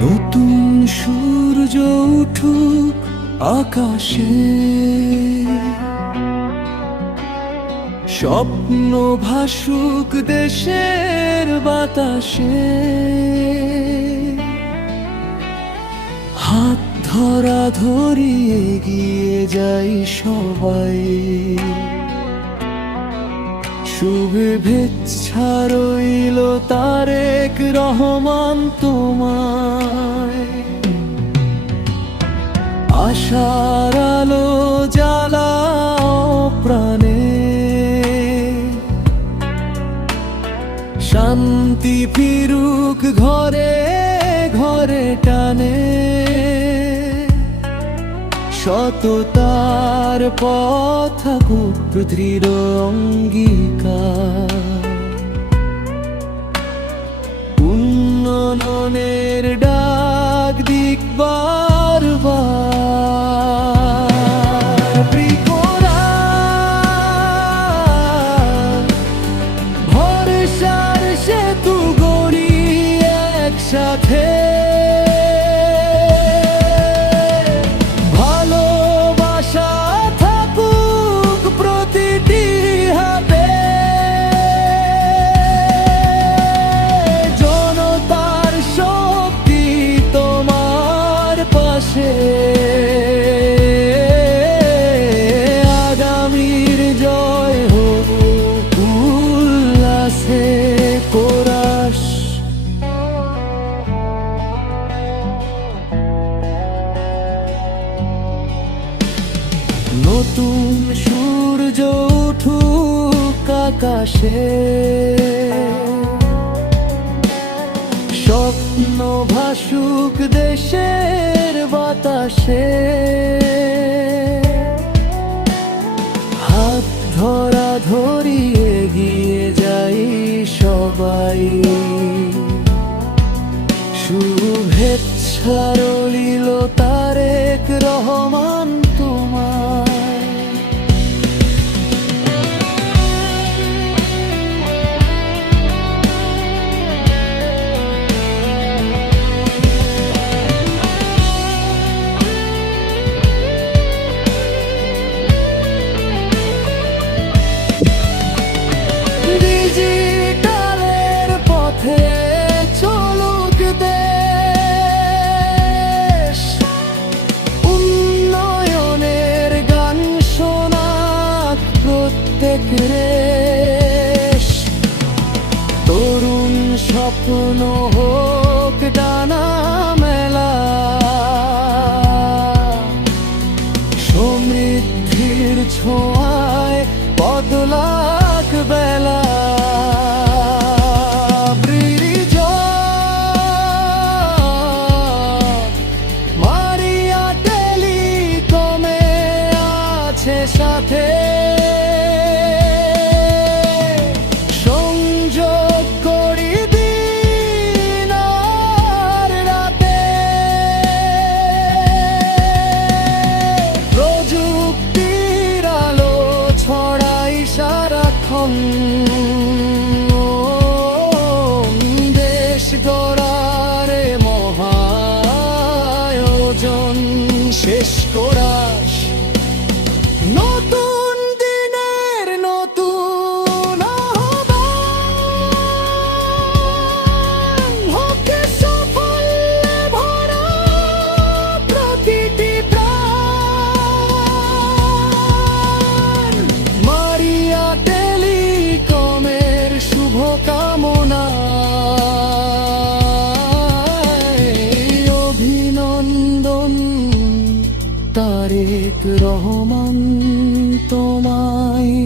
নতুন সূর্য উঠুক আকাশে। স্বপ্ন ভাসুক দেশের বাতাসে। হাত ধরা ধরিয়ে এগিয়ে যাই সবাই। শুভেচ্ছা রইল তারেক রহমান তোমায়। আশার আলো জ্বালাও প্রাণে। শান্তি ফিরুক ঘরে ঘরে টানে। সততার পথ দৃঢ় অঙ্গীকার। উন্নয়নের ডাক দিক বারবার। ভরসার সেতু গড়ি একসাথে নতুন সূর্য উঠুক আকাশে। স্বপ্ন ভাসুক দেশের বাতাসে। হাত ধরা ধরি এগিয়ে যাই সবাই। শুভেচ্ছা রইল তারেক রহমান। স্বপ্ন হোক ডানা মেলা। সমৃদ্ধির ছোঁয়ায় বদলাক বেলা। সাথে সারাক্ষণ দেশ গড়ার মহায়োজন শেষ করাস। নতুন রহমান তোমায়